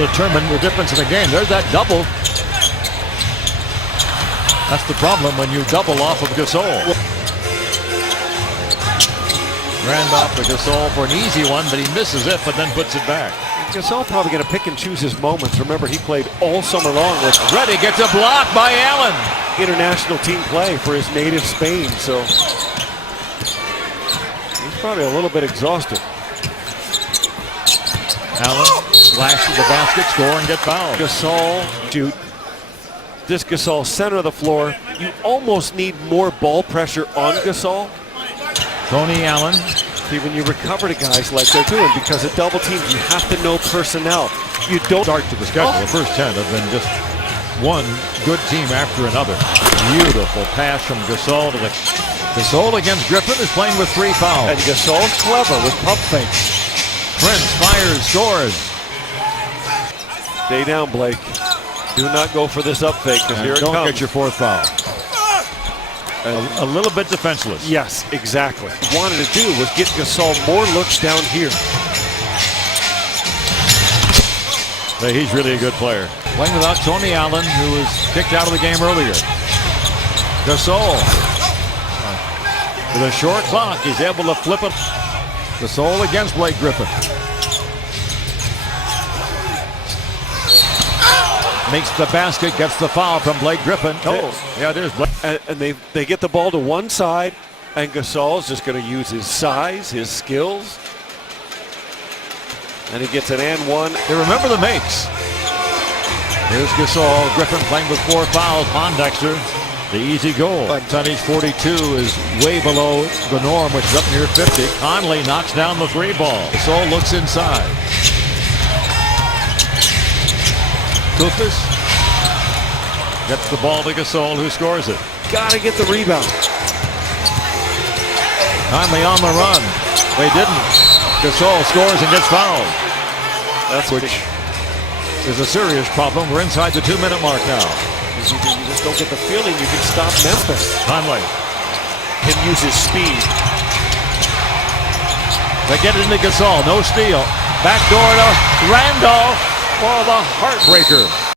Determine the difference in the game. There's that double. That's the problem when you double off of Gasol. Randolph to Gasol for an easy one, but he misses it, but then puts it back. Gasol probably going to pick and choose his moments. Remember, he played all summer long with Reddy gets a block by Allen. International team play for his native Spain, so he's probably a little bit exhausted. Allen slash to the basket, score and get fouled. Gasol, shoot. This Gasol, center of the floor. You almost need more ball pressure on Gasol. Tony Allen. See, when you recover to guys like they're doing, because of double teams, you have to know personnel. You don't start to the schedule. The first 10 have been just one good team after another. Beautiful pass from Gasol to the Gasol against Griffin is playing with 3 fouls. And Gasol's clever with pump fakes. Prince fires, scores. Stay down, Blake. Do not go for this up fake, because here it comes. Don't get your 4th foul. A little bit defenseless. Yes, exactly. What he wanted to do was get Gasol more looks down here. But he's really a good player. Playing without Tony Allen, who was kicked out of the game earlier. Gasol. With a short clock, he's able to flip it. Gasol against Blake Griffin. Makes the basket, gets the foul from Blake Griffin. Oh, yeah, there's Blake. And they get the ball to one side, and Gasol's just going to use his size, his skills. And he gets an and one. They remember the makes. Here's Gasol. Griffin playing with 4 fouls. Pondexter, the easy goal. Percentage 42 is way below the norm, which is up near 50. Conley knocks down the 3 ball. Gasol looks inside. Kufis gets the ball to Gasol, who scores it. Got to get the rebound. Conley on the run. They didn't. Gasol scores and gets fouled. That's which is a serious problem. We're inside the 2-minute mark now. You just don't get the feeling you can stop Memphis. Conley can use his speed. They get it into Gasol. No steal. Backdoor to Randolph for the heartbreaker.